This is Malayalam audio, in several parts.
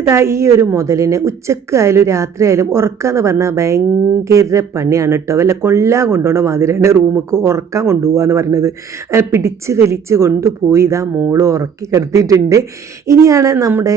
ഇതാ ഈ ഒരു മുതലിനെ ഉച്ചക്കായാലും രാത്രിയായാലും ഉറക്കാന്ന് പറഞ്ഞാൽ ഭയങ്കര പണിയാണ് കേട്ടോ. വല്ല കൊല്ലാൻ കൊണ്ടുപോകണ മാതിരിയാണ് റൂമിക്ക് ഉറക്കാൻ കൊണ്ടുപോകുക എന്ന് പറയുന്നത്. പിടിച്ച് വലിച്ച് കൊണ്ടുപോയി ഇതാ മോള് ഉറക്കി കിടത്തിയിട്ടുണ്ട്. ഇനിയാണ് നമ്മുടെ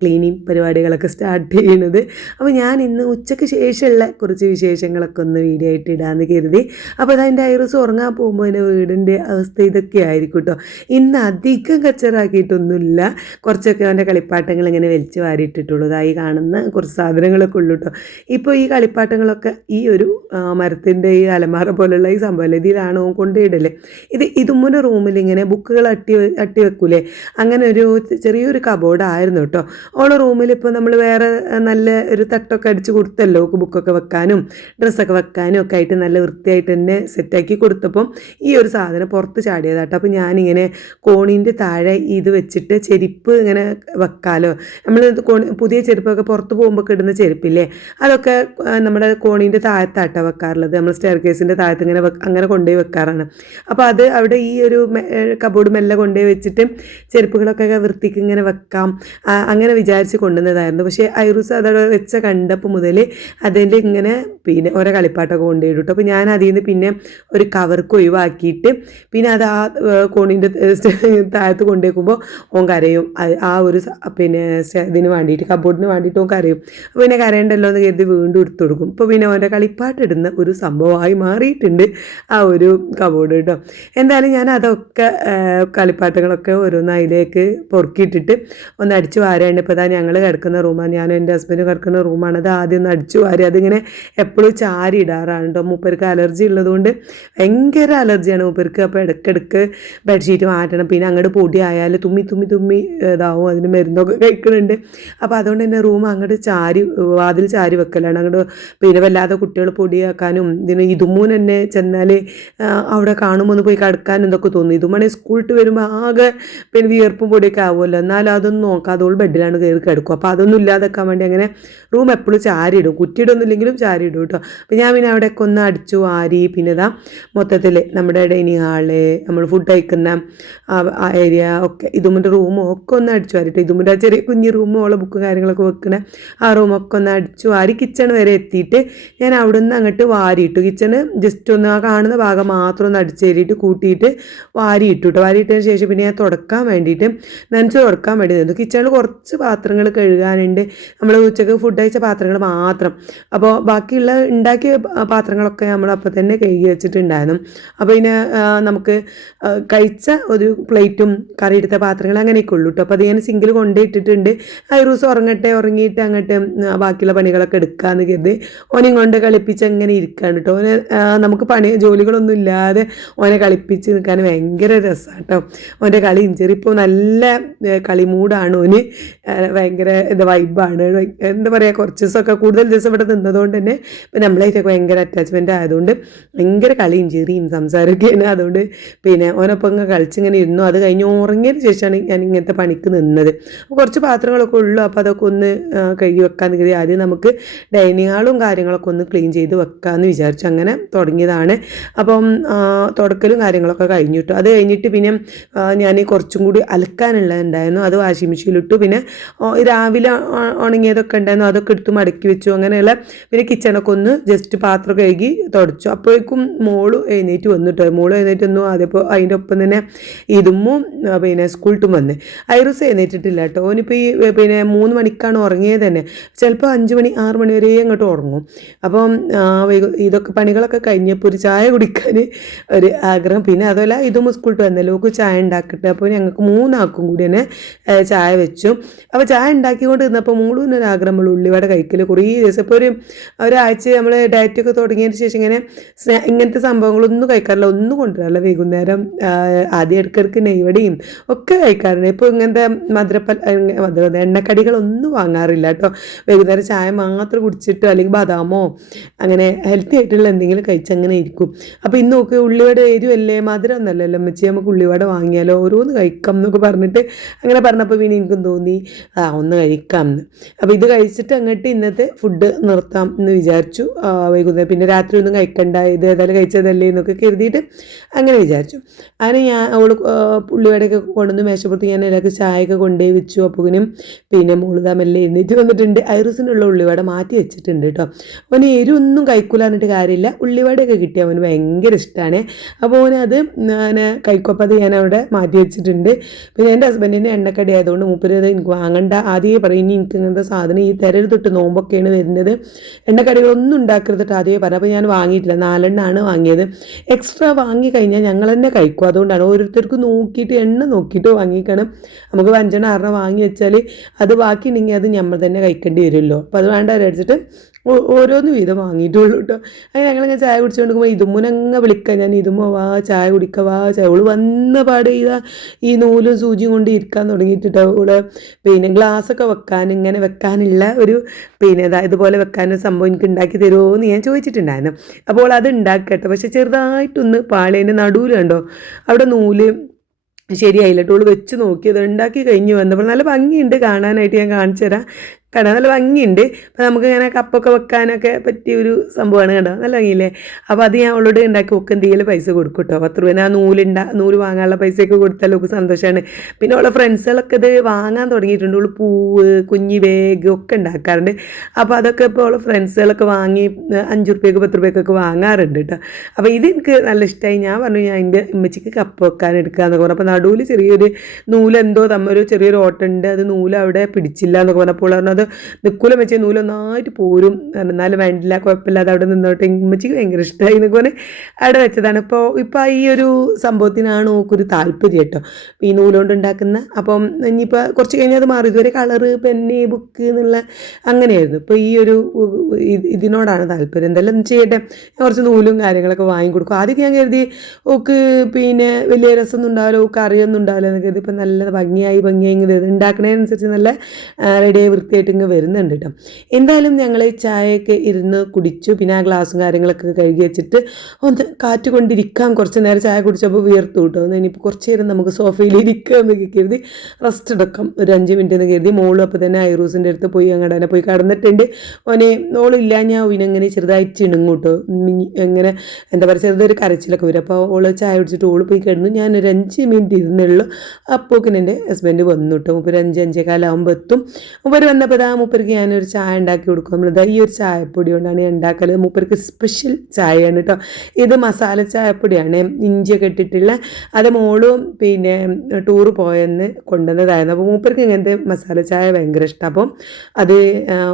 ക്ലീനിങ് പരിപാടികളൊക്കെ സ്റ്റാർട്ട് ചെയ്യുന്നത്. അപ്പോൾ ഞാൻ ഇന്ന് ഉച്ചയ്ക്ക് ശേഷമുള്ള കുറച്ച് വിശേഷങ്ങളൊക്കെ ഒന്ന് വീഡിയോ ആയിട്ട് ഇടാമെന്ന് കരുതി. അപ്പോൾ അതിൻ്റെ ഐറിസ് ഉറങ്ങാൻ പോകുമ്പോൾ എൻ്റെ വീടിൻ്റെ അവസ്ഥ ഇതൊക്കെ ആയിരിക്കും കേട്ടോ. ഇന്ന് അധികം കച്ചറാക്കിയിട്ടൊന്നുമില്ല. കുറച്ചൊക്കെ അവൻ്റെ കളിപ്പാട്ടങ്ങൾ ഇങ്ങനെ വലിച്ചു വാരിയിട്ടിട്ടുള്ളൂ. അതായി കാണുന്ന കുറച്ച് സാധനങ്ങളൊക്കെ ഉള്ളൂ കേട്ടോ. ഇപ്പോൾ ഈ കളിപ്പാട്ടങ്ങളൊക്കെ ഈ ഒരു മരത്തിൻ്റെ ഈ അലമാര പോലുള്ള ഈ സംഭവമല്ലേ, ഇതിലാണ് കൊണ്ടിടല്ലേ. ഇതുമ്മൊരു റൂമിൽ ഇങ്ങനെ ബുക്കുകൾ അട്ടി വെക്കൂലേ, അങ്ങനെ ഒരു ചെറിയൊരു കബോർഡായിരുന്നു കേട്ടോ. ഓളെ റൂമിൽ ഇപ്പോൾ നമ്മൾ വേറെ നല്ല ഒരു തട്ടൊക്കെ അടിച്ച് കൊടുത്തല്ലോ ബുക്കൊക്കെ വെക്കാനും ഡ്രസ്സൊക്കെ വെക്കാനും ഒക്കെ ആയിട്ട് നല്ല വൃത്തിയായിട്ട് തന്നെ സെറ്റാക്കി കൊടുത്തപ്പം ഈ ഒരു സാധനം പുറത്ത് ചാടിയതാട്ടോ. അപ്പോൾ ഞാനിങ്ങനെ കോണീൻ്റെ താഴെ ഇത് വെച്ചിട്ട് ചെരുപ്പ് ഇങ്ങനെ വെക്കാലോ. നമ്മൾ പുതിയ ചെരുപ്പൊക്കെ പുറത്ത് പോകുമ്പോൾ ഇടുന്ന ചെരുപ്പില്ലേ, അതൊക്കെ നമ്മുടെ കോണീൻ്റെ താഴത്താട്ടോ വെക്കാറുള്ളത്. നമ്മൾ സ്റ്റെയർ കേസിൻ്റെ താഴത്ത് ഇങ്ങനെ അങ്ങനെ കൊണ്ടുപോയി വെക്കാറാണ്. അപ്പോൾ അത് അവിടെ ഈ ഒരു കബോർഡ് മെല്ലെ കൊണ്ടുപോയി വെച്ചിട്ട് ചെരുപ്പുകളൊക്കെ വൃത്തിക്ക് ഇങ്ങനെ വെക്കാം അങ്ങനെ വിചാരിച്ച് കൊണ്ടുവന്നതായിരുന്നു. പക്ഷേ ഐറൂസ് അതവിടെ വെച്ച കണ്ടപ്പോൾ മുതൽ അതിൻ്റെ ഇങ്ങനെ പിന്നെ ഓരോ കളിപ്പാട്ടൊക്കെ കൊണ്ടുപോയിട്ടു. അപ്പോൾ ഞാൻ അതിൽ നിന്ന് പിന്നെ ഒരു കവർക്ക് ഒഴിവാക്കിയിട്ട് പിന്നെ അത് ആ കോണീൻ്റെ താഴത്ത് കൊണ്ടുവയ്ക്കുമ്പോൾ ഓൻ കരയും. ആ ഒരു പിന്നെ ഇതിന് വേണ്ടിയിട്ട് കബോർഡിന് വേണ്ടിയിട്ട് ഓൻ കരയും. അപ്പോൾ പിന്നെ കരയണ്ടല്ലോ എന്ന് കരുതി വീണ്ടും എടുത്തു കൊടുക്കും. ഇപ്പോൾ പിന്നെ ഓൻ്റെ കളിപ്പാട്ടിടുന്ന ഒരു സംഭവമായി മാറിയിട്ടുണ്ട് ആ ഒരു കബോർഡ് കേട്ടോ. എന്തായാലും ഞാൻ അതൊക്കെ കളിപ്പാട്ടങ്ങളൊക്കെ ഓരോന്ന് അതിലേക്ക് പൊറുക്കിയിട്ടിട്ട് ഒന്ന് അടിച്ചു വാരാണ്ട്. ഇപ്പോൾ അതാ ഞങ്ങൾ കിടക്കുന്ന റൂമാണ്, ഞാനും എൻ്റെ ഹസ്ബൻഡ് കിടക്കുന്ന റൂമാണ്. അത് ആദ്യം ഒന്ന് അടിച്ചു വാരി അതിങ്ങനെ എപ്പോഴും ചാരി ഇടാറാണ് കേട്ടോ. മൂപ്പർക്ക് അലർജി ഉള്ളതുകൊണ്ട് ഭയങ്കര അലർജിയാണ് മൂപ്പർക്ക്. അപ്പോൾ ഇടയ്ക്കിടയ്ക്ക് ബെഡ്ഷീറ്റ് മാറ്റണം. പിന്നെ അങ്ങോട്ട് പൊടി ആയാൽ തുമ്മി ഇതാവും, അതിന് മരുന്നൊക്കെ കഴിക്കുന്നുണ്ട്. അപ്പോൾ അതുകൊണ്ട് തന്നെ റൂം അങ്ങോട്ട് വാതിൽ ചാരി വെക്കലാണ്. അങ്ങോട്ട് പിന്നെ വല്ലാതെ കുട്ടികൾ പൊടിയാക്കാനും ഇതിന് ഇതുമൂന്ന് തന്നെ ചെന്നാൽ അവിടെ കാണുമ്പോൾ ഒന്ന് പോയി കിടക്കാനും ഇതൊക്കെ തോന്നും. ഇതുമാണ് സ്കൂളിട്ട് വരുമ്പോൾ ആകെ പിന്നെ വിയർപ്പും പൊടിയൊക്കെ ആവുമല്ലോ. എന്നാലും അതൊന്നും നോക്കാതെ ഓൾ ബെഡിലാണ് കയറി കിടക്കും. അപ്പോൾ അതൊന്നും ഇല്ലാതെക്കാൻ വേണ്ടി അങ്ങനെ റൂം എപ്പോഴും ചാരി ഇടും. കുറ്റിയിടൊന്നുമില്ലെങ്കിലും ചാരി ഇടും കേട്ടോ. അപ്പോൾ ഞാൻ പിന്നെ അവിടെയൊക്കെ ഒന്ന് അടിച്ചു വാരി പിന്നെ ഇതാ മൊത്തത്തിൽ നമ്മുടെ ഡൈനിങ് ഹാള്, നമ്മൾ ഫുഡ് കഴിക്കുന്ന ആ ഏരിയ ഒക്കെ ഇതുമുൻ്റെ റൂമും ഒക്കെ ഒന്ന് അടിച്ചു വാരിട്ടോ. ഇതുമുൻ്റെ ആ ചെറിയ കുഞ്ഞു റൂമും ഉള്ള ബുക്കും കാര്യങ്ങളൊക്കെ വെക്കണ ആ റൂമൊക്കെ ഒന്ന് അടിച്ചു വാരി കിച്ചൺ വരെ എത്തിയിട്ട് ഞാൻ അവിടെ നിന്ന് അങ്ങോട്ട് വാരിയിട്ടു. കിച്ചണ് ജസ്റ്റ് ഒന്ന് ആ കാണുന്ന ഭാഗം മാത്രം ഒന്ന് അടിച്ചേരിയിട്ട് കൂട്ടിയിട്ട് വാരിയിട്ടു കേട്ടോ. വാരിയിട്ടതിന് ശേഷം പിന്നെ ഞാൻ തുടക്കാൻ വേണ്ടിയിട്ട് നനച്ച് തുടക്കാൻ വേണ്ടി നിന്നു. കിച്ചണിൽ കുറച്ച് പാത്രങ്ങൾ കഴുകാനുണ്ട്, നമ്മൾ ഉച്ചക്ക് ഫുഡ് കഴിച്ച പാത്രങ്ങൾ മാത്രം. അപ്പോൾ ബാക്കിയുള്ള ഉണ്ടാക്കിയ പാത്രങ്ങളൊക്കെ നമ്മൾ അപ്പോൾ തന്നെ കഴുകി വെച്ചിട്ടുണ്ടായിരുന്നു. അപ്പോൾ പിന്നെ നമുക്ക് കഴിച്ച ഒരു പ്ലേറ്റും കറി എടുത്ത പാത്രങ്ങൾ അങ്ങനെയൊക്കെ ഉള്ളൂ കേട്ടോ. അപ്പോൾ അത് ഞാൻ സിങ്കിൽ കൊണ്ടിട്ടിട്ടുണ്ട്. ഐറൂസ് ഉറങ്ങിയിട്ട് അങ്ങോട്ട് ബാക്കിയുള്ള പണികളൊക്കെ എടുക്കാമെന്ന് കരുതി ഓനെയും കൊണ്ട് കളിപ്പിച്ച് അങ്ങനെ ഇരിക്കുകയാണ് കേട്ടോ. ഓനെ നമുക്ക് ജോലികളൊന്നും ഇല്ലാതെ ഓനെ കളിപ്പിച്ച് നിൽക്കാൻ ഭയങ്കര രസമാണ് കേട്ടോ. ഓൻ്റെ കളി ചെറിയപ്പോൾ നല്ല കളിമൂടാണ് ഓന്, ഭയങ്കര വൈബാണ്. എന്താ പറയുക, കുറച്ച് ദിവസമൊക്കെ കൂടുതൽ ദിവസം ഇവിടെ നിന്നതുകൊണ്ട് തന്നെ ഇപ്പം നമ്മളായിട്ടൊക്കെ ഭയങ്കര അറ്റാച്ച്മെൻ്റ് ആയതുകൊണ്ട് ഭയങ്കര കളിയും ചെറിയും സംസാരമൊക്കെയാണ്. അതുകൊണ്ട് പിന്നെ ഓനൊപ്പം ഇങ്ങനെ കളിച്ചിങ്ങനെ ഇരുന്നു. അത് കഴിഞ്ഞ് ഉറങ്ങിയതിന് ശേഷമാണ് ഞാൻ ഇങ്ങനത്തെ പണിക്ക് നിന്നത്. അപ്പോൾ കുറച്ച് പാത്രങ്ങളൊക്കെ ഉള്ളൂ. അപ്പോൾ അതൊക്കെ ഒന്ന് കഴുകി വെക്കാമെന്ന് കരുതി ആദ്യം നമുക്ക് ഡൈനിങ് ഹാളും കാര്യങ്ങളൊക്കെ ഒന്ന് ക്ലീൻ ചെയ്ത് വെക്കാമെന്ന് വിചാരിച്ചു. അങ്ങനെ തുടങ്ങിയതാണ്. അപ്പം തുടക്കലും കാര്യങ്ങളൊക്കെ കഴിഞ്ഞിട്ടു. അത് കഴിഞ്ഞിട്ട് പിന്നെ ഞാൻ കുറച്ചും കൂടി അലക്കാനുള്ളതുണ്ടായിരുന്നു. അത് വാഷിംഗ് മെഷീനിലിട്ടു. പിന്നെ രാവിലെ ഉണങ്ങിയതൊക്കെ ഉണ്ടായിരുന്നു, അതൊക്കെ എടുത്ത് മടക്കി വെച്ചു. അങ്ങനെയുള്ള പിന്നെ കിച്ചണൊക്കെ ഒന്ന് ജസ്റ്റ് പാത്രം കഴുകി തുടച്ചു. അപ്പോഴേക്കും മോള് എഴുന്നേറ്റ് വന്നിട്ടോ. മോള് എഴുന്നേറ്റ് വന്നു. അതേപോലെ അതിൻ്റെ ഒപ്പം തന്നെ ഇതുമ്മും പിന്നെ സ്കൂളിട്ടും വന്ന്. ഐറൂസ് എഴുന്നേറ്റിട്ടില്ല കേട്ടോ. ഓനിപ്പോൾ ഈ പിന്നെ 3 മണിക്കാണ് ഉറങ്ങിയത് തന്നെ. ചിലപ്പോൾ 5 മണി 6 മണി വരെ അങ്ങോട്ട് ഉറങ്ങും. അപ്പം ഇതൊക്കെ പണികളൊക്കെ കഴിഞ്ഞപ്പോൾ ഒരു ചായ കുടിക്കാൻ ഒരു ആഗ്രഹം. പിന്നെ അതുപോലെ ഇതും സ്കൂളിട്ട് വന്നല്ലോ, ഓക്ക് ചായ ഉണ്ടാക്കട്ടെ. അപ്പോൾ ഞങ്ങൾക്ക് 3 ആൾക്കും കൂടി തന്നെ ചായ വെച്ചു. അപ്പോൾ ചായ ഉണ്ടാക്കിക്കൊണ്ട് ഇരുന്നപ്പോൾ മുഴുവനൊരു ആഗ്രഹം ഉള്ളിവട കഴിക്കൽ കുറേ ദിവസം. ഇപ്പോൾ ഒരാഴ്ച നമ്മൾ ഡയറ്റൊക്കെ തുടങ്ങിയതിന് ശേഷം ഇങ്ങനത്തെ സംഭവങ്ങളൊന്നും കഴിക്കാറില്ല, ഒന്നും കൊണ്ടുവരാറില്ല. വൈകുന്നേരം ആദ്യം ഇടയ്ക്കിടയ്ക്ക് നെയ്വടിയും ഒക്കെ കഴിക്കാറുണ്ട്. ഇപ്പോൾ ഇങ്ങനത്തെ എണ്ണക്കടികളൊന്നും വാങ്ങാറില്ല കേട്ടോ. വൈകുന്നേരം ചായ മാത്രം കുടിച്ചിട്ട് അല്ലെങ്കിൽ ബദാമോ അങ്ങനെ ഹെൽത്തി ആയിട്ടുള്ള എന്തെങ്കിലും കഴിച്ചങ്ങനെ ഇരിക്കും. അപ്പോൾ ഇന്ന് നോക്കി ഉള്ളിവട എരിവല്ലേ മധുരം ഒന്നല്ലല്ലോ അമ്മച്ചി, നമുക്ക് ഉള്ളിവട വാങ്ങിയാലോ ഓരോന്ന് കഴിക്കാം എന്നൊക്കെ പറഞ്ഞിട്ട് അങ്ങനെ പറഞ്ഞപ്പോൾ പിന്നെ എനിക്കും തോന്നി ഒന്ന് കഴിക്കാം എന്ന്. അപ്പോൾ ഇത് കഴിച്ചിട്ട് അങ്ങോട്ട് ഇന്നത്തെ ഫുഡ് നിർത്താം എന്ന് വിചാരിച്ചു. വൈകുന്നേരം പിന്നെ രാത്രി ഒന്നും കഴിക്കണ്ട, ഇത് ഏതായാലും കഴിച്ചതല്ലേ എന്നൊക്കെ കരുതിയിട്ട് അങ്ങനെ വിചാരിച്ചു. അങ്ങനെ ഞാൻ ഉള്ളിവടയൊക്കെ കൊണ്ടുവന്ന് മേശപ്പുറത്ത് ഞാൻ എല്ലാവർക്കും ചായയൊക്കെ കൊണ്ടുപോയി വെച്ചു. അപ്പോഴേക്കും പിന്നെ മോളുതാമല്ലേ എഴുന്നേറ്റ് വന്നിട്ടുണ്ട്. ഐറൂസിനുള്ള ഉള്ളിവട മാറ്റി വെച്ചിട്ടുണ്ട് കേട്ടോ. അവന് എരിവൊന്നും കഴിക്കൂല എന്നിട്ട് കാര്യമില്ല, ഉള്ളിവടയൊക്കെ കിട്ടിയ അവന് ഭയങ്കര ഇഷ്ടമാണ്. അപ്പോൾ അവനത് ഞാൻ കഴിക്കപ്പോൾ അത് ഞാൻ അവിടെ മാറ്റി വെച്ചിട്ടുണ്ട്. പിന്നെ എൻ്റെ ഹസ്ബൻഡിൻ്റെ എണ്ണക്കടി ആയതുകൊണ്ട് മൂപ്പര് അത് എനിക്ക് വാങ്ങണ്ട ആദ്യമേ പറയും, ഇനി എനിക്ക് ഇങ്ങനത്തെ സാധനം ഈ തിരഞ്ഞെടുത്തിട്ട് നോമ്പൊക്കെയാണ് വരുന്നത്, എണ്ണക്കടികളൊന്നും ഉണ്ടാക്കരുതിട്ട് ആദ്യമേ പറഞ്ഞു. അപ്പോൾ ഞാൻ വാങ്ങിയിട്ടില്ല, 4 എണ്ണമാണ് വാങ്ങിയത്. എക്സ്ട്രാ വാങ്ങി കഴിഞ്ഞാൽ ഞങ്ങൾ തന്നെ കഴിക്കും, അതുകൊണ്ടാണ് ഓരോരുത്തർക്ക് നോക്കിയിട്ട് എണ്ണ നോക്കിയിട്ട് വാങ്ങിക്കണം. നമുക്ക് 5 6 വാങ്ങി വെച്ചാൽ അത് ബാക്കി ഉണ്ടെങ്കിൽ അത് നമ്മൾ തന്നെ കഴിക്കേണ്ടി വരുമല്ലോ. അപ്പോൾ അത് വേണ്ട വിചാരിച്ചിട്ട് ഓരോന്ന് വീതം വാങ്ങിയിട്ടുള്ളൂ കേട്ടോ. അങ്ങനെ ഞങ്ങളിങ്ങനെ ചായ കുടിച്ചുകൊണ്ട് പോകുമ്പോൾ ഇതുമ്മനങ്ങ് വിളിക്കാം ഞാൻ, ഇതുമ്മ വാ ചായ കുടിക്കുക വാ ചായ. അവള് വന്ന പാട് ചെയ്താൽ ഈ നൂലും സൂചിയും കൊണ്ട് ഇരിക്കാൻ തുടങ്ങിയിട്ടിട്ടോ. അവള് പിന്നെ ഗ്ലാസ്സൊക്കെ വെക്കാൻ ഇങ്ങനെ വെക്കാനുള്ള ഒരു പിന്നെ ഇതുപോലെ വെക്കാനൊരു സംഭവം എനിക്ക് ഉണ്ടാക്കി തരുമോ എന്ന് ഞാൻ ചോദിച്ചിട്ടുണ്ടായിരുന്നു. അപ്പോൾ അത് ഉണ്ടാക്കട്ടെ, പക്ഷെ ചെറുതായിട്ടൊന്ന് പാളേൻ്റെ നടുവിൽ കണ്ടോ അവിടെ നൂല് ശരിയായില്ല കേട്ടോ. അവള് വെച്ച് നോക്കിയത് ഉണ്ടാക്കി കഴിഞ്ഞ് വന്നപ്പോൾ നല്ല ഭംഗിയുണ്ട് കാണാനായിട്ട്, ഞാൻ കാണിച്ചു തരാം. കണ്ട നല്ല ഭംഗിയുണ്ട്. അപ്പോൾ നമുക്കിങ്ങനെ കപ്പൊക്കെ വെക്കാനൊക്കെ പറ്റിയൊരു സംഭവമാണ്. കണ്ടോ നല്ല ഭംഗിയില്ലേ. അപ്പോൾ അത് ഞാൻ അവളോട് ഉണ്ടാക്കി ഒക്കെ എന്തെങ്കിലും പൈസ കൊടുക്കും കേട്ടോ. 10 രൂപ ആ നൂല് വാങ്ങാനുള്ള പൈസയൊക്കെ കൊടുത്താൽ ഒക്കെ സന്തോഷമാണ്. പിന്നെ അവളെ ഫ്രണ്ട്സുകളൊക്കെ ഇത് വാങ്ങാൻ തുടങ്ങിയിട്ടുണ്ട്. അവൾ പൂവ് കുഞ്ഞി ബാഗ് ഒക്കെ ഉണ്ടാക്കാറുണ്ട്. അപ്പോൾ അതൊക്കെ ഇപ്പോൾ അവളെ ഫ്രണ്ട്സുകളൊക്കെ വാങ്ങി 5 രൂപയ്ക്ക് 10 രൂപയ്ക്കൊക്കെ വാങ്ങാറുണ്ട് കേട്ടോ. അപ്പോൾ ഇത് എനിക്ക് നല്ല ഇഷ്ടമായി. ഞാൻ പറഞ്ഞു ഞാൻ എൻ്റെ ഉമ്മച്ചിക്ക് കപ്പ് വെക്കാൻ എടുക്കാമെന്നൊക്കെ പറഞ്ഞു. അപ്പോൾ നടുവിൽ ചെറിയൊരു നൂലെന്തോ തമ്മൊരു ചെറിയൊരു ഓട്ടമുണ്ട്, അത് നൂല് അവിടെ പിടിച്ചില്ല എന്നൊക്കെ പറഞ്ഞപ്പോൾ പറഞ്ഞത് നിൽക്കൂലം വെച്ച നൂലൊന്നായിട്ട് പോരും, എന്നാലും വേണ്ടില്ല കുഴപ്പമില്ലാതെ അവിടെ നിന്നോട്ടെ, ഉമ്മച്ചിക്ക് ഭയങ്കര ഇഷ്ടമായി എന്നൊക്കെ പറഞ്ഞ് അവിടെ വെച്ചതാണ്. ഇപ്പോൾ ഈ ഒരു സംഭവത്തിനാണ് നോക്കൊരു താല്പര്യം കേട്ടോ, ഈ നൂലുകൊണ്ട് ഉണ്ടാക്കുന്ന. അപ്പം ഇനിയിപ്പോൾ കുറച്ച് കഴിഞ്ഞാൽ അത് മാറി. ഇതുവരെ കളറ് പെന്ന് ബുക്ക് എന്നുള്ള അങ്ങനെയായിരുന്നു. ഇപ്പോൾ ഈ ഒരു ഇതിനോടാണ് താല്പര്യം. എന്തെല്ലാം ചെയ്യട്ടെ, കുറച്ച് നൂലും കാര്യങ്ങളൊക്കെ വാങ്ങിക്കൊടുക്കും. ആദ്യം ഞാൻ കരുതി ഓക്ക് പിന്നെ വലിയ രസമൊന്നും ഉണ്ടാവില്ല, ഓക്ക് അറിയൊന്നും ഉണ്ടാവില്ല എന്ന് കരുതി. ഇപ്പം നല്ല ഭംഗിയായി ഇങ്ങ് വരുന്നത്, ഉണ്ടാക്കുന്നതിനനുസരിച്ച് നല്ല റെഡിയായി വൃത്തിയായിട്ട് ഇങ്ങ് വരുന്നുണ്ട് കേട്ടോ. എന്തായാലും ഞങ്ങൾ ചായയൊക്കെ ഇരുന്ന് കുടിച്ചു. പിന്നെ ആ ഗ്ലാസും കാര്യങ്ങളൊക്കെ കഴുകി വെച്ചിട്ട് ഒന്ന് കാറ്റ് കൊണ്ടിരിക്കാം. കുറച്ച് നേരം ചായ കുടിച്ചപ്പോൾ വിയർത്തു കേട്ടോ. ഇനിയിപ്പോൾ കുറച്ച് നേരം നമുക്ക് സോഫയിൽ ഇരിക്കുക എന്ന് കരുതി റെസ്റ്റ് എടുക്കാം ഒരു 5 മിനിറ്റ് എന്ന് കരുതി. മോളും അപ്പോൾ തന്നെ ഐറൂസിൻ്റെ അടുത്ത് പോയി അങ്ങോട്ട് തന്നെ പോയി കിടന്നിട്ടുണ്ട്. ഓനെ ഓളില്ല ഞാൻ ഓനങ്ങനെ ചെറുതായിട്ട് ചിണുങ്ങും കേട്ടോ. എങ്ങനെ എന്താ പറയുക ചെറുതൊരു കരച്ചിലൊക്കെ വരും. അപ്പോൾ ഓള് ചായ കുടിച്ചിട്ട് ഓള് പോയി കിടന്നു. ഞാനൊരു 5 മിനിറ്റ് ഇരുന്നുള്ളൂ. അപ്പോക്കിന് എൻ്റെ ഹസ്ബൻഡ് വന്നു കേട്ടോ. മുപ്പര് 5-5:15 ആകുമ്പോൾ എത്തും. മുപ്പര് വന്നപ്പോൾ മൂപ്പർക്ക് ഞാനൊരു ചായ ഉണ്ടാക്കി കൊടുക്കും. നമ്മളിതാ ഈ ഒരു ചായപ്പൊടി കൊണ്ടാണ് ഞാൻ ഉണ്ടാക്കൽ. മൂപ്പർക്ക് സ്പെഷ്യൽ ചായയാണ് കേട്ടോ. ഇത് മസാല ചായപ്പൊടിയാണ്, ഇഞ്ചിയൊക്കെ ഇട്ടിട്ടുള്ള. അത് മോളും പിന്നെ ടൂറ് പോയെന്ന് കൊണ്ടുവന്നതായിരുന്നു. അപ്പോൾ മൂപ്പർക്ക് ഇങ്ങനത്തെ മസാല ചായ ഭയങ്കര ഇഷ്ടം. അപ്പം അത്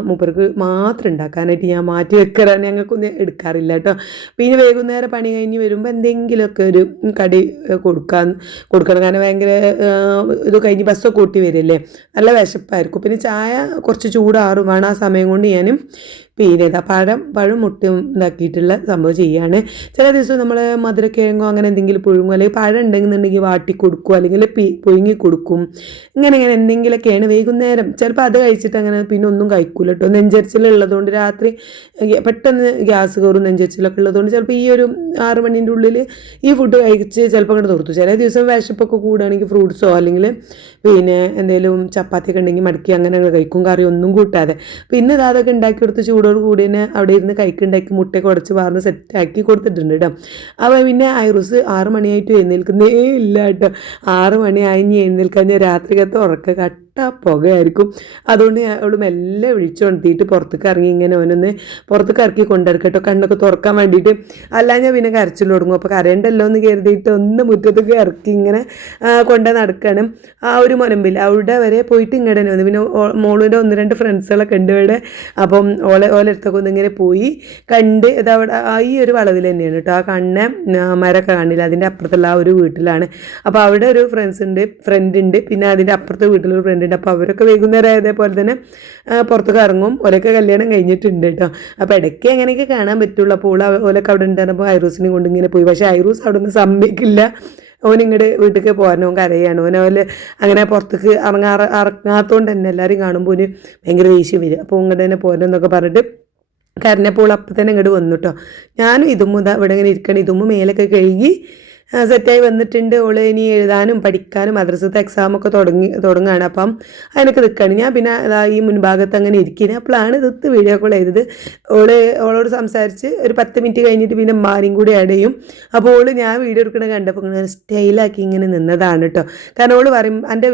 മൂപ്പർക്ക് മാത്രം ഉണ്ടാക്കാനായിട്ട് ഞാൻ മാറ്റി വെക്കാറാണ്, ഞങ്ങൾക്കൊന്നും എടുക്കാറില്ല കേട്ടോ. പിന്നെ വൈകുന്നേരം പണി കഴിഞ്ഞ് വരുമ്പോൾ എന്തെങ്കിലുമൊക്കെ ഒരു കടി കൊടുക്കണം. കാരണം ഭയങ്കര ഇത് കഴിഞ്ഞ് ബസ്സൊക്കെ കൂട്ടി വരില്ലേ, നല്ല വിശപ്പായിരിക്കും. പിന്നെ ചായ കുറച്ച് ചൂടാറും വേണം. ആ സമയം കൊണ്ട് ഞാനും പിന്നെ പഴം മുട്ടും ഇതാക്കിയിട്ടുള്ള സംഭവം ചെയ്യുകയാണ്. ചില ദിവസം നമ്മൾ മധുരക്കിഴങ്ങോ അങ്ങനെ എന്തെങ്കിലും പുഴുങ്ങോ അല്ലെങ്കിൽ പഴം ഉണ്ടെന്നുണ്ടെങ്കിൽ വാട്ടി കൊടുക്കും, അല്ലെങ്കിൽ പുഴുങ്ങി കൊടുക്കും. ഇങ്ങനെ എന്തെങ്കിലുമൊക്കെയാണ് വൈകുന്നേരം. ചിലപ്പോൾ അത് കഴിച്ചിട്ട് അങ്ങനെ പിന്നെ ഒന്നും കഴിക്കൂല കേട്ടോ. നെഞ്ചരിച്ചിലുള്ളതുകൊണ്ട് രാത്രി പെട്ടെന്ന് ഗ്യാസ് കയറും, നെഞ്ചരിച്ചിലൊക്കെ ഉള്ളതുകൊണ്ട് ചിലപ്പോൾ ഈ ഒരു 6 മണീൻ്റെ ഉള്ളിൽ ഈ ഫുഡ് കഴിച്ച് ചിലപ്പോൾ അങ്ങോട്ട് നിർത്തും. ചില ദിവസം വിശപ്പൊക്കെ കൂടുകയാണെങ്കിൽ ഫ്രൂട്ട്സോ അല്ലെങ്കിൽ പിന്നെ എന്തെങ്കിലും ചപ്പാത്തിയൊക്കെ ഉണ്ടെങ്കിൽ മടക്കി അങ്ങനെ കഴിക്കും, കറി ഒന്നും കൂട്ടാതെ. പിന്നെ അതൊക്കെ ഉണ്ടാക്കി കൊടുത്ത് ചൂടോട് കൂടി തന്നെ അവിടെ ഇരുന്ന് കഴിക്കുണ്ടാക്കി മുട്ടയൊക്കെ ഉടച്ച് വാർന്ന് സെറ്റാക്കി കൊടുത്തിട്ടുണ്ട് കേട്ടോ. അപ്പോൾ പിന്നെ ഐറൂസ് 6 മണിയായിട്ട് എഴുന്നേൽക്കുന്നേ ഇല്ല കേട്ടോ. 6 മണിയായി എഴുന്നേൽക്കാൻ രാത്രിക്കകത്ത് ഉറക്ക കട്ട പുകയായിരിക്കും. അതുകൊണ്ട് അവൾ മെല്ലെ വിളിച്ചുണർത്തിയിട്ട് പുറത്തേക്ക് ഇറങ്ങി ഇങ്ങനെ അവനൊന്ന് പുറത്തേക്ക് ഇറക്കി കൊണ്ടിറക്കട്ടോ, കണ്ണൊക്കെ തുറക്കാൻ വേണ്ടിയിട്ട്. അല്ലാഞ്ഞാൽ പിന്നെ കരച്ചിൽ തുടങ്ങും. അപ്പോൾ കരയണ്ടല്ലോ എന്ന് കരുതിയിട്ട് ഒന്ന് മുറ്റത്തേക്ക് ഇറക്കി ഇങ്ങനെ കൊണ്ട് നടക്കണം. ആ ഒരു മുനമ്പിൽ അവിടെ വരെ പോയിട്ട് ഇങ്ങോട്ട് വന്നു. പിന്നെ മോളിൻ്റെ 1-2 ഫ്രണ്ട്സുകളൊക്കെ ഉണ്ട് ഇവിടെ. അപ്പം ഓലടുത്തൊക്കെ ഒന്നിങ്ങനെ പോയി കണ്ട് ഇതവിടെ ഈ ഒരു വളവിൽ തന്നെയാണ് കേട്ടോ. ആ മരമൊക്കെ കാണില്ല, അതിൻ്റെ അപ്പുറത്തുള്ള ആ ഒരു വീട്ടിലാണ്. അപ്പോൾ അവിടെ ഒരു ഫ്രണ്ട് ഉണ്ട്. പിന്നെ അതിൻ്റെ അപ്പുറത്തെ വീട്ടിലൊരു ഫ്രണ്ട് ഉണ്ട്. അപ്പോൾ അവരൊക്കെ വൈകുന്നേരം അതേപോലെ തന്നെ പുറത്തൊക്കെ ഇറങ്ങും. ഓലൊക്കെ കല്യാണം കഴിഞ്ഞിട്ടുണ്ട് കേട്ടോ. അപ്പോൾ ഇടയ്ക്ക് അങ്ങനെയൊക്കെ കാണാൻ പറ്റുള്ളൂ. അപ്പോൾ ഓലൊക്കെ അവിടെ ഉണ്ടായിരുന്നപ്പോൾ ഐറൂസിനെ കൊണ്ട് ഇങ്ങനെ പോയി. പക്ഷേ ഐറൂസ് അവിടെ നിന്ന് സമ്മതിക്കില്ല. ഓനിങ്ങോട്ട് വീട്ടിലേക്ക് പോകാനോ കരയാണ്. ഓനോല് അങ്ങനെ പുറത്തേക്ക് ഇറങ്ങാത്തതുകൊണ്ട് തന്നെ എല്ലാവരും കാണുമ്പോൾ ഓന് ഭയങ്കര ദേഷ്യം വരും. അപ്പോൾ ഇങ്ങോട്ട് തന്നെ പോരെന്നൊക്കെ പറഞ്ഞിട്ട് കരഞ്ഞപ്പോൾ അപ്പം തന്നെ ഇങ്ങോട്ട് വന്നു കേട്ടോ. ഞാനും ഇതുമ്മ ഇവിടെ ഇങ്ങനെ ഇരിക്കണം. ഇതുമ്മ മേലൊക്കെ കഴുകി സെറ്റായി വന്നിട്ടുണ്ട്. ഓള് ഇനി എഴുതാനും പഠിക്കാനും മദ്രസത്തെ എക്സാമൊക്കെ തുടങ്ങുകയാണ്. അപ്പം അതിനൊക്കെ നിൽക്കുകയാണ്. ഞാൻ പിന്നെ ഈ മുൻഭാഗത്ത് അങ്ങനെ ഇരിക്കുന്നത്. അപ്പോഴാണ് ഇതൊത്ത് വീഡിയോ കോൾ ചെയ്തത്. ഓളോട് സംസാരിച്ച് ഒരു 10 മിനിറ്റ് കഴിഞ്ഞിട്ട് പിന്നെ മാരിയും കൂടി ആഡ് ചെയ്യും. അപ്പോൾ ഞാൻ വീഡിയോ എടുക്കണത് കണ്ടപ്പോൾ ഇങ്ങനെ സ്റ്റൈലാക്കി ഇങ്ങനെ നിന്നതാണ് കേട്ടോ. കാരണം ഓള് പറയും എൻ്റെ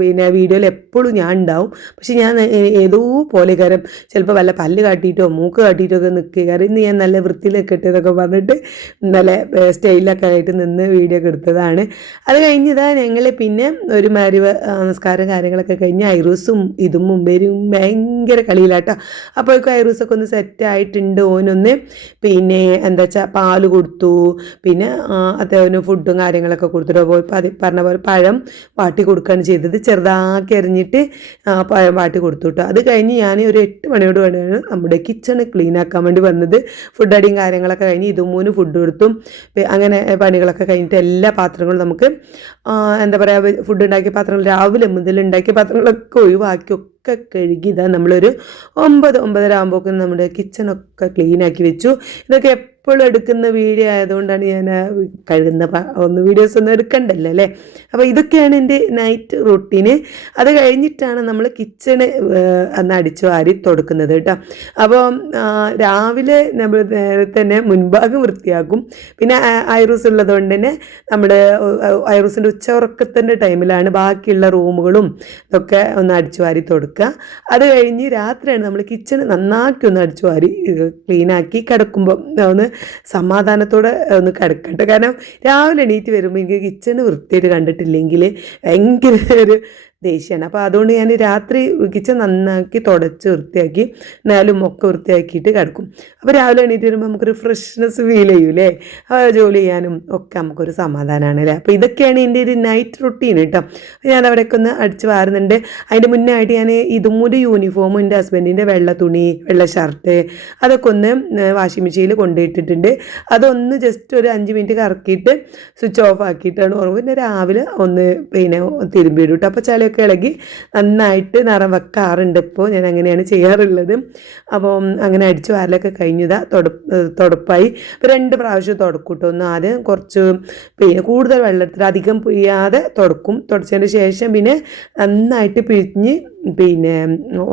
പിന്നെ വീഡിയോയിൽ എപ്പോഴും ഞാൻ ഉണ്ടാവും. പക്ഷെ ഞാൻ ഏതോ പോലെ കാരം ചിലപ്പോൾ വല്ല പല്ല് കാട്ടിയിട്ടോ മൂക്ക് കാട്ടിയിട്ടോ ഒക്കെ നിൽക്കുക. കാരണം ഇന്ന് ഞാൻ നല്ല വൃത്തിയിൽ നിൽക്കട്ടെ എന്നൊക്കെ പറഞ്ഞിട്ട് നല്ല സ്റ്റൈലൊക്കെ ആയിട്ട് നിന്ന് വീഡിയോ ഒക്കെ എടുത്തതാണ്. അത് കഴിഞ്ഞതാ ഞങ്ങൾ പിന്നെ ഒരു നമസ്കാരം കാര്യങ്ങളൊക്കെ കഴിഞ്ഞ് ഐറൂസും ഇതും മുമ്പേരും ഭയങ്കര കളിയിലാട്ടോ. അപ്പോഴേക്കും ഐറൂസൊക്കെ ഒന്ന് സെറ്റായിട്ടുണ്ട്. ഓനൊന്ന് പിന്നെ എന്താ വെച്ചാൽ പാല് കൊടുത്തു, പിന്നെ അദ്ദേഹത്തിന് ഫുഡും കാര്യങ്ങളൊക്കെ കൊടുത്തിട്ട് പോയി പറഞ്ഞ പോലെ പഴം വാട്ടി കൊടുക്കുകയാണ് ചെയ്തത്. ചെറുതാക്കി എറിഞ്ഞിട്ട് പഴം വാട്ടി കൊടുത്തു കേട്ടോ. അത് കഴിഞ്ഞ് ഞാൻ ഒരു 8 മണിയോട് വേണ്ടിയാണ് നമ്മുടെ കിച്ചൺ ക്ലീൻ ആക്കാൻ വേണ്ടി വന്നത്. ഫുഡ് അടിയും കാര്യങ്ങളൊക്കെ കഴിഞ്ഞ് ഇതുമൂന്ന് ഫുഡ് കൊടുത്തും അങ്ങനെ പണികളൊക്കെ കഴിഞ്ഞിട്ട് എല്ലാ പാത്രങ്ങളും നമുക്ക് എന്താ പറയുക ഫുഡ് ഉണ്ടാക്കിയ പാത്രങ്ങൾ രാവിലെ മുതൽ ഉണ്ടാക്കിയ പാത്രങ്ങളൊക്കെ ഒഴിവാക്കി ഒക്കെ കഴുകി ഇതാ നമ്മളൊരു 9-9:30 ആകുമ്പോഴേക്കും നമ്മുടെ കിച്ചണൊക്കെ ക്ലീനാക്കി വെച്ചു. ഇതൊക്കെ എപ്പോഴും എടുക്കുന്ന വീഡിയോ ആയതുകൊണ്ടാണ് ഞാൻ കഴുകുന്ന വീഡിയോസ് ഒന്നും എടുക്കണ്ടല്ലോ അല്ലേ. അപ്പോൾ ഇതൊക്കെയാണ് എൻ്റെ നൈറ്റ് റൂട്ടീന്. അത് കഴിഞ്ഞിട്ടാണ് നമ്മൾ കിച്ചണ് അന്ന് അടിച്ചു വാരി തുടക്കുന്നത് കേട്ടോ. അപ്പോൾ രാവിലെ നമ്മൾ നേരെ തന്നെ മുൻഭാഗം വൃത്തിയാക്കും. പിന്നെ ഐറൂസ് ഉള്ളതുകൊണ്ട് തന്നെ നമ്മുടെ ഐറൂസിൻ്റെ ഉച്ചയുറക്കത്തിൻ്റെ ടൈമിലാണ് ബാക്കിയുള്ള റൂമുകളും ഇതൊക്കെ ഒന്ന് അടിച്ചു വാരി തുടക്കുക. അത് കഴിഞ്ഞ് രാത്രിയാണ് നമ്മൾ കിച്ചൺ നന്നാക്കി ഒന്ന് അടിച്ചു വാരി ക്ലീനാക്കി കിടക്കുമ്പോൾ ഒന്ന് സമാധാനത്തോടെ ഒന്ന് കിടക്കട്ടെ. കാരണം രാവിലെ എണീറ്റ് വരുമ്പോൾ എനിക്ക് കിച്ചണ് വൃത്തിയായിട്ട് കണ്ടിട്ടില്ലെങ്കിൽ ഭയങ്കര ഒരു ദേഷ്യമാണ്. അപ്പോൾ അതുകൊണ്ട് ഞാൻ രാത്രി കിച്ചൺ നന്നാക്കി തുടച്ച് വൃത്തിയാക്കി നാലും ഒക്കെ വൃത്തിയാക്കിയിട്ട് കിടക്കും. അപ്പോൾ രാവിലെ എണീറ്റ് വരുമ്പോൾ നമുക്കൊരു ഫ്രഷ്നെസ് ഫീൽ ചെയ്യൂലേ. ജോലി ചെയ്യാനും ഒക്കെ നമുക്കൊരു സമാധാനമാണ് അല്ലേ. അപ്പോൾ ഇതൊക്കെയാണ് എൻ്റെ ഒരു നൈറ്റ് റുട്ടീൻ കേട്ടോ. ഞാൻ അവിടെയൊക്കെ ഒന്ന് അടിച്ച് വാരുന്നുണ്ട്. അതിൻ്റെ മുന്നേ ആയിട്ട് ഞാൻ ഇതും ഒരു യൂണിഫോമും എൻ്റെ ഹസ്ബൻഡിൻ്റെ വെള്ള തുണി വെള്ള ഷർട്ട് അതൊക്കെ ഒന്ന് വാഷിംഗ് മെഷീനിൽ കൊണ്ടുപോയിട്ടിട്ടുണ്ട്. അതൊന്ന് ജസ്റ്റ് ഒരു 5 മിനിറ്റ് കറക്കിയിട്ട് സ്വിച്ച് ഓഫ് ആക്കിയിട്ടാണ് ഓർമ്മ. പിന്നെ രാവിലെ ഒന്ന് പിന്നെ തിരുമ്പിയിടും കേട്ടോ. അപ്പോൾ ചില ഒക്കെ ഇളകി നന്നായിട്ട് നിറം വെക്കാറുണ്ട്. ഇപ്പോൾ ഞാൻ അങ്ങനെയാണ് ചെയ്യാറുള്ളത്. അപ്പോൾ അങ്ങനെ അടിച്ചു വാരലൊക്കെ കഴിഞ്ഞതാ തുടപ്പായി. ഇപ്പോൾ 2 പ്രാവശ്യം തുടക്കും കേട്ടോ. ഒന്ന് ആദ്യം കുറച്ച് പിന്നെ കൂടുതൽ വെള്ളത്തിൽ അധികം പിഴിയാതെ തുടച്ചതിന് ശേഷം പിന്നെ നന്നായിട്ട് പിഴിഞ്ഞ് പിന്നെ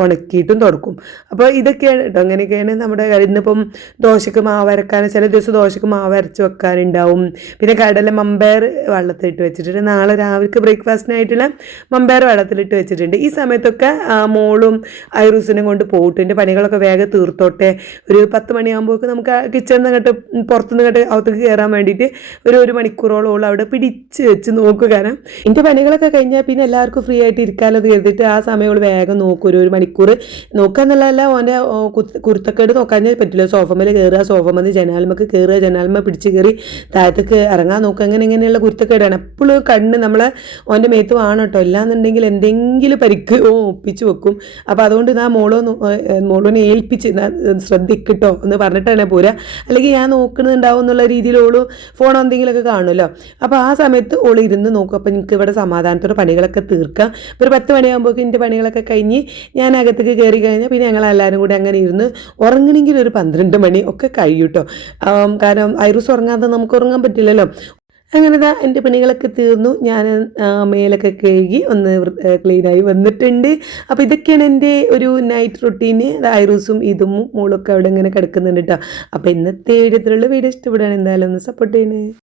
ഉണക്കിയിട്ടും തുടക്കും. അപ്പോൾ ഇതൊക്കെയാണ് കേട്ടോ. അങ്ങനെയൊക്കെയാണ് നമ്മുടെ ഇന്നിപ്പം ദോശക്ക് മാവ് അരക്കാൻ ചില ദിവസം ദോശക്ക് മാവ് അരച്ച് വെക്കാനുണ്ടാവും. പിന്നെ കടല മമ്പയർ വെള്ളത്തിലിട്ട് വെച്ചിട്ടുണ്ട്. നാളെ രാവിലെ ബ്രേക്ക്ഫാസ്റ്റിനായിട്ടുള്ള മമ്പയർ വെള്ളത്തിലിട്ട് വെച്ചിട്ടുണ്ട്. ഈ സമയത്തൊക്കെ മോളും ഐറൂസിനും കൊണ്ട് പോയിട്ടുണ്ട്. പണികളൊക്കെ വേഗം തീർത്തോട്ടെ. ഒരു 10 മണിയാകുമ്പോഴേക്ക് നമുക്ക് കിച്ചണിൽ നിന്ന് കേട്ട് പുറത്തുനിന്ന് കേട്ട് അകത്തേക്ക് കയറാൻ വേണ്ടിയിട്ട് ഒരു മണിക്കൂറോളം അവിടെ പിടിച്ച് വെച്ച് നോക്കുക. കാരണം എൻ്റെ പണികളൊക്കെ കഴിഞ്ഞാൽ പിന്നെ എല്ലാവർക്കും ഫ്രീ ആയിട്ട് ഇരിക്കാമല്ലോ എന്ന് കരുതിയിട്ട് ആ സമയം വേഗം നോക്കും. ഒരു മണിക്കൂർ നോക്കുക എന്നുള്ളതല്ല, ഓൻ്റെ കുരുത്തക്കേട് നോക്കാൻ പറ്റില്ല. സോഫമേൽ കയറുക, സോഫമെന്ന് ജനാൽമക്ക് കയറുക, ജനാൽമ പിടിച്ച് കയറി താഴത്തേക്ക് ഇറങ്ങാൻ നോക്കുക. ഇങ്ങനെയുള്ള കുരുത്തക്കേടാണ്. എപ്പോഴും കണ്ണ് നമ്മളെ ഓൻ്റെ മേത്ത് വേണം കേട്ടോ. ഇല്ലാന്നുണ്ടെങ്കിൽ എന്തെങ്കിലും പരിക്ക് ഒപ്പിച്ച് വെക്കും. അപ്പോൾ അതുകൊണ്ട് ഞാൻ മോളോനെ ഏൽപ്പിച്ച് ശ്രദ്ധിക്കട്ടോ എന്ന് പറഞ്ഞിട്ടാണ് പോരാ. അല്ലെങ്കിൽ ഞാൻ നോക്കുന്നുണ്ടാവും എന്നുള്ള രീതിയിൽ ഓള് ഫോൺ എന്തെങ്കിലുമൊക്കെ കാണുമല്ലോ. അപ്പോൾ ആ സമയത്ത് ഓള് ഇരുന്ന് നോക്കും. അപ്പോൾ എനിക്ക് ഇവിടെ സമാധാനത്തോടെ പണികളൊക്കെ തീർക്കാം. ഒരു 10 മണിയാകുമ്പോഴേക്കും എൻ്റെ പണികളൊക്കെ കഴിഞ്ഞ് ഞാൻ അകത്തേക്ക് കയറി കഴിഞ്ഞാൽ പിന്നെ ഞങ്ങളെല്ലാവരും കൂടി അങ്ങനെ ഇരുന്ന് ഉറങ്ങണമെങ്കിൽ ഒരു 12 മണി ഒക്കെ കഴിയും കേട്ടോ. കാരണം ഐറൂസ് ഉറങ്ങാതെ നമുക്ക് ഉറങ്ങാൻ പറ്റില്ലല്ലോ. അങ്ങനെ എൻ്റെ പണികളൊക്കെ തീർന്നു. ഞാൻ മേലൊക്കെ കഴുകി ഒന്ന് ക്ലീനായി വന്നിട്ടുണ്ട്. അപ്പോൾ ഇതൊക്കെയാണ് എൻ്റെ ഒരു നൈറ്റ് റുട്ടീന്. ഐറൂസും ഇതും മോളൊക്കെ അവിടെ ഇങ്ങനെ കിടക്കുന്നുണ്ട് കേട്ടോ. അപ്പോൾ ഇന്നത്തെ വീഡിയോ ഇഷ്ടപ്പെടുകയാണ് എന്തായാലും ഒന്ന് സപ്പോർട്ട് ചെയ്യണേ.